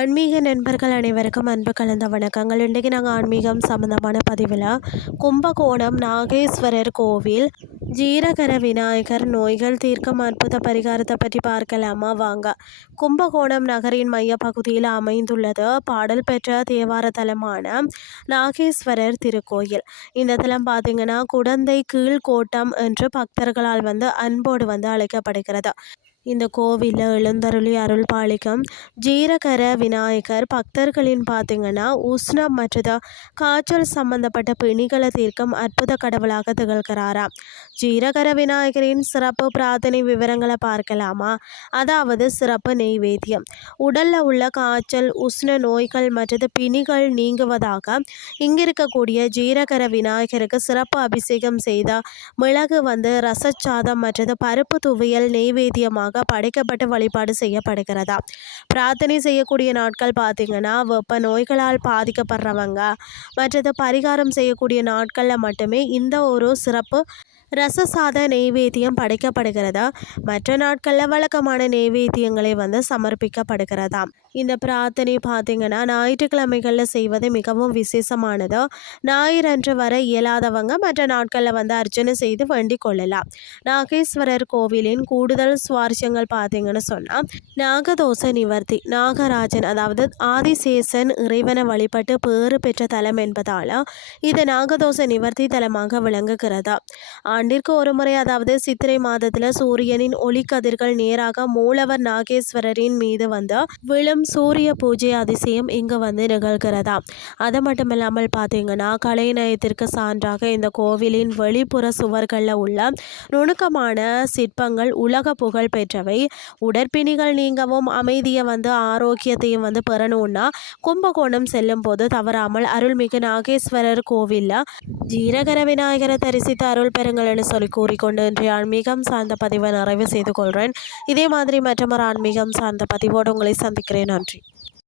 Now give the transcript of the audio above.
ஆன்மீக நண்பர்கள் அனைவருக்கும் அன்பு கலந்த வணக்கங்கள். இன்றைக்கு நாங்கள் ஆன்மீகம் சம்மந்தமான பதிவில் கும்பகோணம் நாகேஸ்வரர் கோவில் ஜீரகர விநாயகர் நோய்கள் தீர்க்கும் அற்புத பரிகாரத்தை பற்றி பார்க்கலாமா வாங்க. கும்பகோணம் நகரின் மையப்பகுதியில் அமைந்துள்ளது பாடல் பெற்ற தேவார தலமான நாகேஸ்வரர் திருக்கோயில். இந்த தலம் பார்த்திங்கன்னா குடந்தை கீழ்கோட்டம் என்று பக்தர்களால் அன்போடு அழைக்கப்படுகிறது. இந்த கோவிலில் எழுந்தருளி அருள் பாலிக்கும் ஜீரகர விநாயகர் பக்தர்களின் பார்த்திங்கன்னா உஷ்ணம் மற்றது காய்ச்சல் சம்பந்தப்பட்ட பிணிகளை தீர்க்கும் அற்புத கடவுளாக திகழ்கிறாராம். ஜீரகர விநாயகரின் சிறப்பு பிரார்த்தனை விவரங்களை பார்க்கலாமா. அதாவது சிறப்பு நெய்வேத்தியம் உடலில் உள்ள காய்ச்சல் உஷ்ண நோய்கள் மற்றது பிணிகள் நீங்குவதாக இங்கிருக்கக்கூடிய ஜீரகர விநாயகருக்கு சிறப்பு அபிஷேகம் செய்த மிளகு ரசச்சாதம் மற்றது பருப்பு துவையல் நெய்வேத்தியமாக படைக்கப்பட்டு வழிபாடு செய்யப்படுகிறதா. பிரார்த்தனை செய்யக்கூடிய நாட்கள் பார்த்திங்கன்னா வெப்ப நோய்களால் பாதிக்கப்படுறவங்க மற்றது பரிகாரம் செய்யக்கூடிய நாட்களில் மட்டுமே இந்த ஒரு சிறப்பு ரசசாத நெய்வேத்தியம் படைக்கப்படுகிறதா. மற்ற நாட்களில் வழக்கமான நெய்வேத்தியங்களை சமர்ப்பிக்கப்படுகிறதா. இந்த பிரார்த்தனை பார்த்திங்கன்னா ஞாயிற்றுக்கிழமைகளில் செய்வது மிகவும் விசேஷமானது. ஞாயிறன்று வர இயலாதவங்க மற்ற நாட்களில் அர்ச்சனை செய்து வேண்டிக் கொள்ளலாம். நாகேஸ்வரர் கோவிலின் கூடுதல் சுவாரஸ்யங்கள் பார்த்திங்கன்னு சொன்னால் நாகதோஷ நிவர்த்தி நாகராஜன் அதாவது ஆதிசேஷன் இறைவனை வழிபட்டு பேறு பெற்ற தலம் என்பதால் இது நாகதோஷ நிவர்த்தி தலமாக விளங்குகிறது. ஆண்டிற்கு ஒரு முறை அதாவது சித்திரை மாதத்தில் சூரியனின் ஒளிக்கதிர்கள் நேராக மூலவர் நாகேஸ்வரரின் மீது விழும் சூரிய பூஜை அதிசயம் இங்கு நிகழ்கிறதா. அது மட்டும் இல்லாமல் பார்த்தீங்கன்னா கலைநயத்திற்கு சான்றாக இந்த கோவிலின் வெளிப்புற சுவர்களில் உள்ள நுணுக்கமான சிற்பங்கள் உலக புகழ் பெற்றவை. உடற்பிணிகள் நீங்கவும் அமைதியை ஆரோக்கியத்தையும் பெறணும்னா கும்பகோணம் செல்லும் போது தவறாமல் அருள்மிகு நாகேஸ்வரர் கோவிலில் ஜீரகர விநாயகரை தரிசித்து அருள் பெறுங்கள்னு சொல்லி கூறிக்கொண்டு இன்றைய ஆன்மீகம் சார்ந்த பதிவை நிறைவு செய்து கொள்கிறேன். இதே மாதிரி மற்றொரு ஆன்மீகம் சார்ந்த பதிவோடு உங்களை சந்திக்கிறேன். நன்றி.